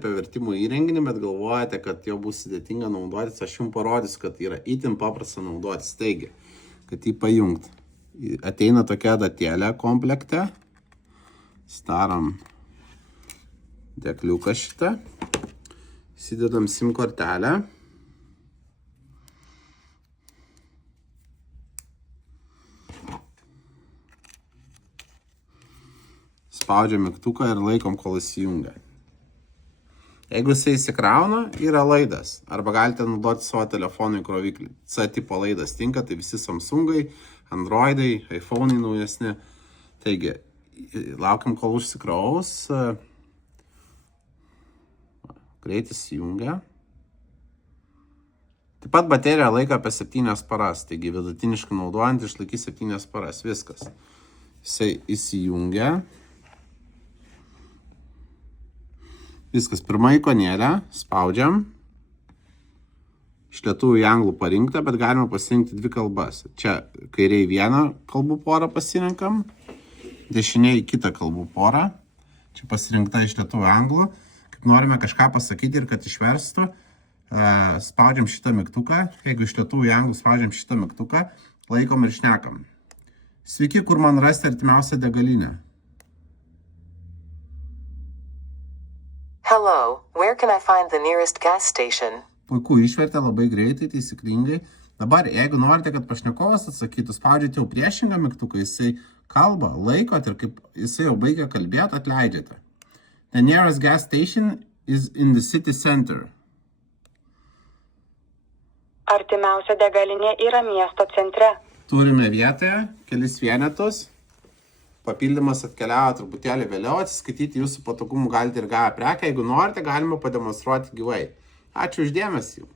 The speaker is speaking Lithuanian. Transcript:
apie vertimo įrenginį, bet galvojate, kad jo bus sudėtinga naudotis, aš jums parodysiu, kad yra itin paprasta naudotis. Taigi, kad jį pajungt. Ateina tokia adatėlė komplekte. Starom dėkliuką šitą. Įsidedam SIM kortelę. Spaudžiam mygtuką ir laikom, kol įsijungia. Jeigu jisai įsikrauna, yra laidas. Arba galite naudoti savo telefonų įkroviklį. C tipo laidas tinka, tai visi Samsungai, Androidai, iPhone'ai naujesni. Taigi, laukiam, kol užsikraus. Greit įsijungia. Taip pat baterija laiko apie 7 paras. Taigi, vidutiniškai naudojant išlaikys 7 paras. Viskas. Jisai įsijungia. Viskas, pirma ikonėlė, spaudžiam. Iš lietuvių į anglų parinkta, bet galima pasirinkti 2 kalbas. Čia kairiai vieną kalbų porą pasirinkam, dešiniai kitą kalbų porą. Čia pasirinkta iš lietuvių anglų. Kaip norime kažką pasakyti ir kad išverstų, spaudžiam šitą mygtuką. Jeigu iš lietuvių į anglų spaudžiam šitą mygtuką, laikom ir šnekam. Sveiki, kur man rasti artimiausią degalinę? Hello, where can I find the nearest gas station? Puiku, išvertė labai greitai, taisyklingai. Dabar, jeigu norite, kad pašnekovas atsakytų, spaudžiate jau priešingą mygtuką, jisai kalba, laikot ir kaip jisai jau baigia kalbėti, atleidžiate. The nearest gas station is in the city center. Artimiausia degalinė yra miesto centre. Turime vietoje kelis vienetus. Papildymas atkeliavo truputėlį vėliau, atsiskaityti jūsų patogumų galite ir gavę prekę. Jeigu norite, galima pademonstruoti gyvai. Ačiū už dėmesį.